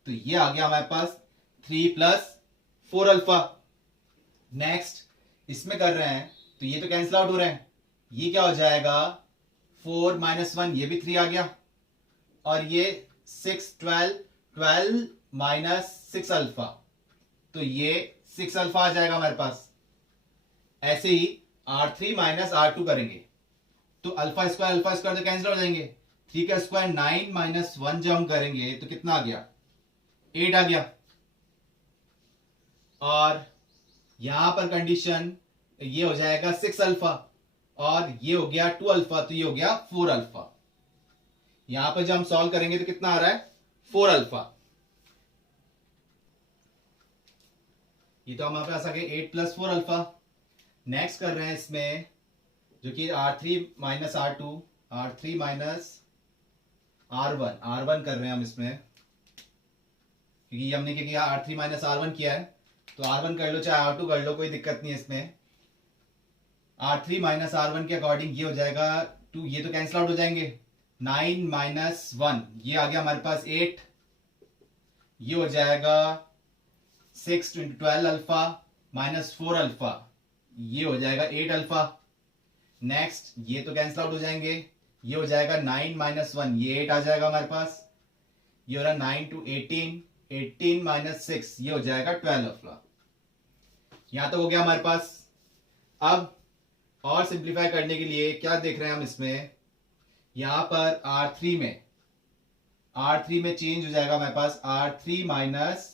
तो ये आ गया हमारे पास 3 प्लस 4 अल्फा। नेक्स्ट इसमें कर रहे हैं तो ये तो कैंसिल आउट हो रहे हैं, ये क्या हो जाएगा 4 माइनस 1, ये भी 3 आ गया, और ये 6 12, 12 माइनस 6 अल्फा, तो ये 6 अल्फा आ जाएगा हमारे पास। ऐसे ही R3 माइनस R2 करेंगे तो अल्फा स्क्वायर तो कैंसिल हो जाएंगे, 3 का स्क्वायर 9 माइनस 1 जब हम करेंगे तो कितना आ गया 8 आ गया। और यहां पर कंडीशन ये हो जाएगा 6 अल्फा, और ये हो गया 2 अल्फा, तो ये हो गया 4 अल्फा। यहां पर जब हम सॉल्व करेंगे तो कितना आ रहा है 4 अल्फा। ये तो हमारे पास आ गए 8 प्लस 4 अल्फा। नेक्स्ट कर रहे हैं इसमें जो कि R3 minus R2, R3 minus R1 कर रहे हैं हम इसमें, क्योंकि हमने क्या किया R3 माइनस R1 किया है, तो R1 कर लो चाहे R2 कर लो, कोई दिक्कत नहीं है इसमें। R3 माइनस R1 के अकॉर्डिंग ये हो जाएगा 2, ये तो कैंसिल आउट हो जाएंगे, 9 माइनस 1, ये आ गया हमारे पास 8, ये हो जाएगा 6 12 अल्फा माइनस 4 अल्फा, ये हो जाएगा 8 अल्फा। नेक्स्ट ये तो कैंसिल आउट हो जाएंगे, ये हो जाएगा 9 माइनस 1, ये 8 आ जाएगा हमारे पास, ये हो रहा 9 टू 18, 18 माइनस 6, ये हो जाएगा 12 अल्फा। यहां तो हो गया हमारे पास। अब और सिंप्लीफाई करने के लिए क्या देख रहे हैं हम इसमें, यहां पर R3 में चेंज हो जाएगा हमारे पास R3 माइनस,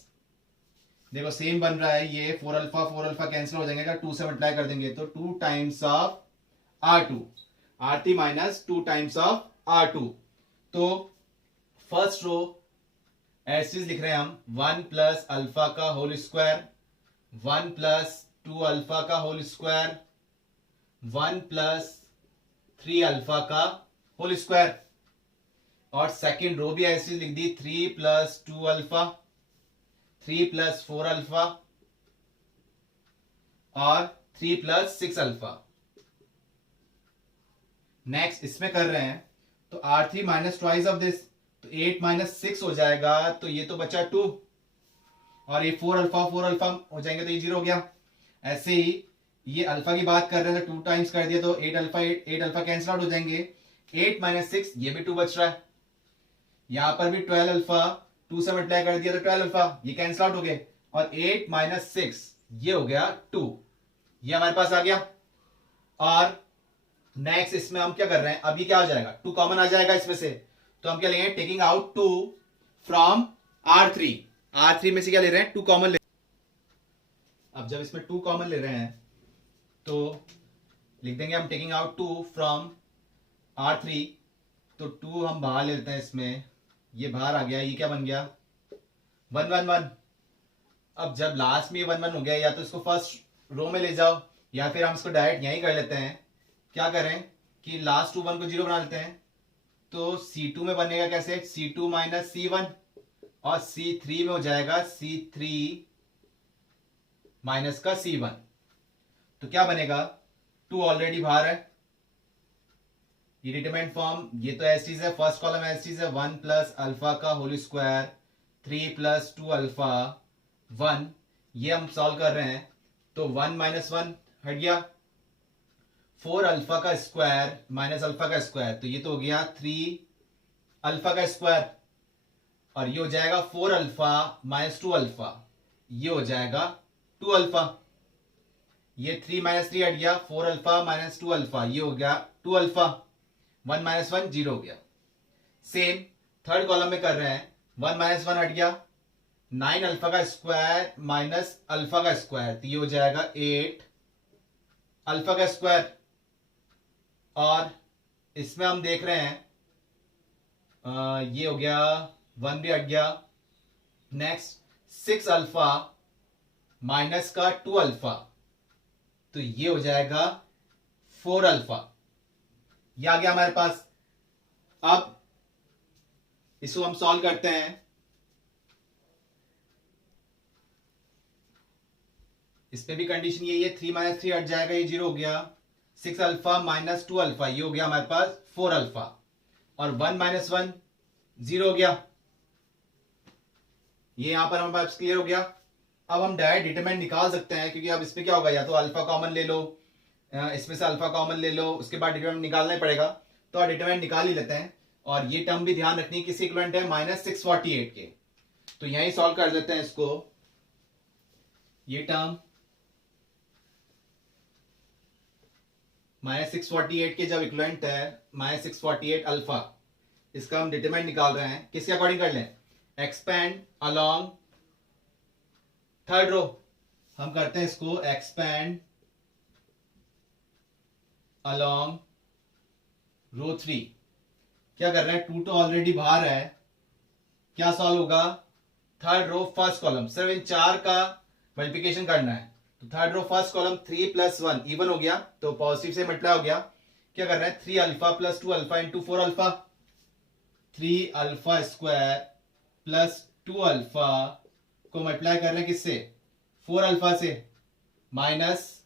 देखो सेम बन रहा है, ये 4 अल्फा कैंसिल हो जाएंगे, 2 से मल्टीप्लाई कर देंगे तो 2 times of R2, R3 minus 2 times of R2। तो फर्स्ट रो ऐसे लिख रहे हैं हम 1 प्लस अल्फा का होल स्क्वायर, 1 प्लस 2 अल्फा का होल स्क्वायर, 1 प्लस 3 अल्फा का होल स्क्वायर। और सेकेंड रो भी ऐसे लिख दी 3 प्लस 2 अल्फा, 3 प्लस 4 अल्फा, और 3 प्लस 6 अल्फा। नेक्स्ट इसमें कर रहे हैं तो R3 minus twice of this, तो 8 माइनस 6 हो जाएगा, तो ये तो बचा 2, और ये 4 अल्फा हो जाएंगे तो ये 0 हो गया। ऐसे ही ये अल्फा की बात कर रहे हैं तो 2 टाइम्स कर दिया तो 8 अल्फा कैंसिल आउट हो जाएंगे, 8 माइनस 6, ये भी 2 बच रहा है। यहां पर भी 12 अल्फा 2 से मल्टीप्लाई कर दिया तो 12 अल्फा, ये कैंसिल आउट हो गए, और 8 माइनस 6, ये हो गया 2, ये हमारे पास आ गया। और नेक्स्ट इसमें हम क्या कर रहे हैं, अभी क्या हो जाएगा 2 कॉमन आ जाएगा इसमें से, तो हम क्या लेंगे टेकिंग आउट 2 फ्रॉम R3 में से क्या ले रहे हैं 2 कॉमन ले। अब जब इसमें 2 कॉमन ले रहे हैं तो लिख देंगे हम टेकिंग आउट 2 फ्रॉम R3, तो 2 हम बाहर ले लेते हैं इसमें, ये बाहर आ गया, ये क्या बन गया 1 1 1। अब जब लास्ट में ये 1 1 हो गया, या तो इसको फर्स्ट रो में ले जाओ या फिर हम इसको डायरेक्ट यहीं कर लेते हैं। क्या करें कि लास्ट 2 1 को 0 बना लेते हैं, तो C2 में बनेगा कैसे C2 माइनस C1, और C3 में हो जाएगा C3 माइनस का C1, तो क्या बनेगा 2 ऑलरेडी बाहर है, ये डिटरमिनेंट फॉर्म, ये तो एस चीज है, फर्स्ट कॉलम एस चीज है, 1 प्लस अल्फा का होल स्क्वायर, 3 प्लस 2 अल्फा 1, ये हम सॉल्व कर रहे हैं तो 1 माइनस 1 हट गया, 4 अल्फा का स्क्वायर माइनस अल्फा का स्क्वायर, तो ये तो हो गया 3 अल्फा का स्क्वायर, और ये हो जाएगा 4 अल्फा माइनस 2 अल्फा, ये हो जाएगा 2 अल्फा, ये 3 माइनस 3 हट गया, 4 अल्फा माइनस 2 अल्फा, ये हो गया 2 अल्फा, 1 माइनस 1 0 हो गया। सेम थर्ड कॉलम में कर रहे हैं, 1 माइनस 1 हट गया, 9 अल्फा का स्क्वायर माइनस अल्फा का स्क्वायर, तो ये हो जाएगा 8 अल्फा का स्क्वायर, और इसमें हम देख रहे हैं ये हो गया 1 भी हट गया। नेक्स्ट 6 अल्फा माइनस का 2 अल्फा, तो ये हो जाएगा 4 अल्फा। ये आ गया हमारे पास। अब इसको हम सॉल्व करते हैं। इसमें भी कंडीशन यही है, 3 माइनस 3 हट जाएगा, ये 0 हो गया। 6 अल्फा माइनस 2 अल्फा, ये हो गया हमारे पास 4 अल्फा। और 1 माइनस 1 0 हो गया। ये यहां पर हमारे पास क्लियर हो गया। अब हम डायरेक्ट डिटरमिनेंट निकाल सकते हैं, क्योंकि अब इसमें क्या होगा, या तो अल्फा कॉमन ले लो, इसमें से अल्फा कॉमन ले लो, उसके बाद डिटरमिनेंट निकालना ही पड़ेगा। तो आप डिटरमिनेंट निकाल ही लेते हैं। और ये टर्म भी ध्यान रखनी है किसी इक्विवेलेंट है -648 के, तो यहीं सॉल्व कर देते हैं इसको। ये टर्म -648 के जब इक्विवेलेंट है -648 अल्फा, इसका हम डिटरमिनेंट निकाल रहे हैं। किसके अकॉर्डिंग कर लें, एक्सपेंड अलोंग थर्ड रो। हम करते हैं इसको एक्सपेंड अलोंग रो 3। क्या कर रहे हैं, 2 तो ऑलरेडी बाहर है, क्या सॉल्व होगा, थर्ड रो फर्स्ट कॉलम, सिर्फ इन 4 का मल्टीप्लिकेशन करना है। तो third row first column 3 + 1 even हो गया, तो पॉजिटिव से मल्टीप्लाई हो गया। क्या कर रहे हैं, 3 alpha + 2 alpha into 4 alpha, 3 alpha square plus 2 alpha को मल्टीप्लाई कर रहे हैं किससे, 4 अल्फा से, माइनस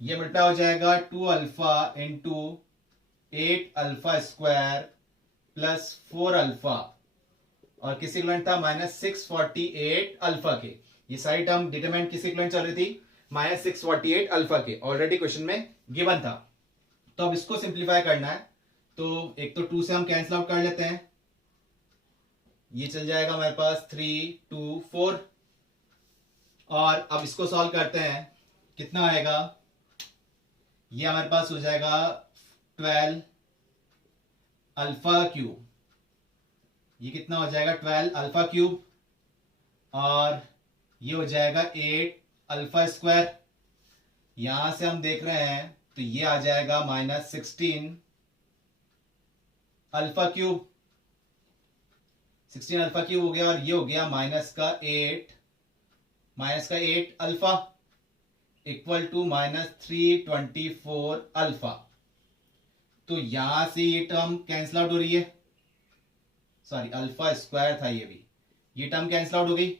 ये मल्टीप्लाई हो जाएगा 2 alpha into 8 alpha square plus 4 alpha, और किस इक्विवेलेंट था, -648 अल्फा के। ये सारी टर्म डिटरमिनेंट किस इक्विवेलेंट चल रही थी, -648 अल्फा के, ऑलरेडी क्वेश्चन में गिवन था। तो अब इसको सिंप्लीफाई करना है, तो एक तो 2 से हम कैंसिल आउट कर लेते हैं, ये चल जाएगा हमारे पास 3 2 4। और अब इसको सॉल्व करते हैं, कितना आएगा, ये हमारे पास हो जाएगा 12 अल्फा क्यूब, ये कितना हो जाएगा 12 अल्फा क्यूब, और ये हो जाएगा 8 अल्फा स्क्वायर। यहां से हम देख रहे हैं तो ये आ जाएगा -16 अल्फा क्यूब, 16 अल्फा क्यूब हो गया, और ये हो गया -8 अल्फा इक्वल टू -324 अल्फा। तो यहां से ये टर्म कैंसिल आउट हो रही है, सॉरी अल्फा स्क्वायर था, ये टर्म कैंसिल आउट हो गई।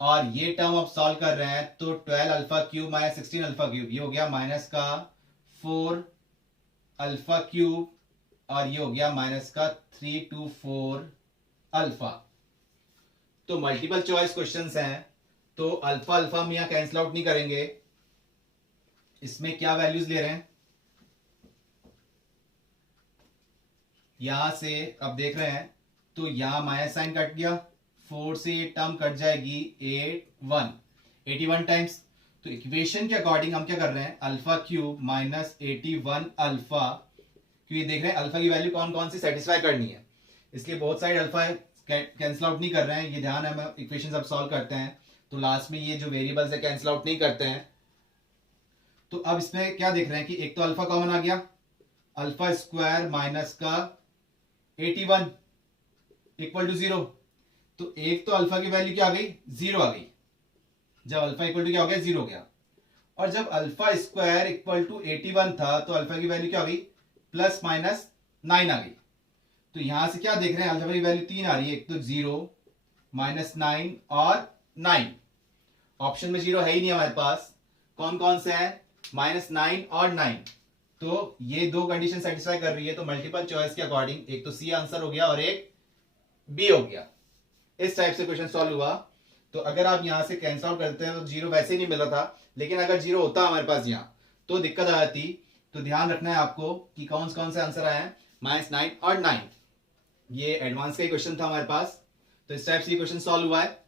और ये टर्म अब सॉल्व कर रहे हैं, तो 12 अल्फा क्यूब -16 अल्फा क्यूब, ये हो गया -4 अल्फा क्यूब, और ये हो गया -324 अल्फा। तो मल्टीपल चॉइस क्वेश्चंस हैं, तो अल्फा अल्फा हम यहां कैंसिल आउट नहीं करेंगे। इसमें क्या वैल्यूज ले रहे हैं, यहां से अब देख रहे हैं, तो यहां माइनस साइन कट गया, 4 से ये टर्म कट जाएगी 81 टाइम्स। तो इक्वेशन के अकॉर्डिंग हम क्या कर रहे हैं, अल्फा क्यूब -81 अल्फा, क्योंकि देख रहे हैं अल्फा की वैल्यू कौन कौन सी सेटिस्फाई करनी है, इसलिए बहुत साइड अल्फा कैंसिल आउट नहीं कर रहे हैं। ये ध्यान है, हम इक्वेशन अब सॉल्व करते हैं तो लास्ट में ये जो वेरिएबल्स है कैंसिल आउट नहीं करते हैं। तो अब इसमें क्या देख रहे हैं कि एक तो अल्फा कॉमन आ गया, अल्फा स्क्वायर माइनस का 81 इक्वल टू 0। तो एक तो अल्फा की वैल्यू क्या आ गई, 0 आ गई, जब अल्फा इक्वल टू क्या हो गया, 0 हो गया। और जब अल्फा स्क्वायर इक्वल टू 81 था, तो अल्फा की वैल्यू क्या आ गई, +-9 आ गई। तो यहां से क्या देख रहे हैं, अल्फा की वैल्यू 3 आ रही है, एक तो 0 -9 और 9। ऑप्शन में 0 है ही नहीं हमारे पास, कौन कौन से हैं, -9 और 9। तो ये दो कंडीशन सेटिस्फाई कर रही है, तो मल्टीपल चॉइस के अकॉर्डिंग एक तो सी आंसर हो गया और एक बी हो गया। इस टाइप से क्वेश्चन सॉल्व हुआ। तो अगर आप यहां से कैंसिल आउट करते हैं तो 0 वैसे ही नहीं मिल रहा था, लेकिन अगर 0 होता हमारे पास यहाँ तो दिक्कत आ जाती। तो ध्यान रखना है आपको कि कौन कौन से आंसर आए हैं, -9 और 9। ये एडवांस का ही क्वेश्चन था हमारे पास, तो इस टाइप से क्वेश्चन सॉल्व हुआ है।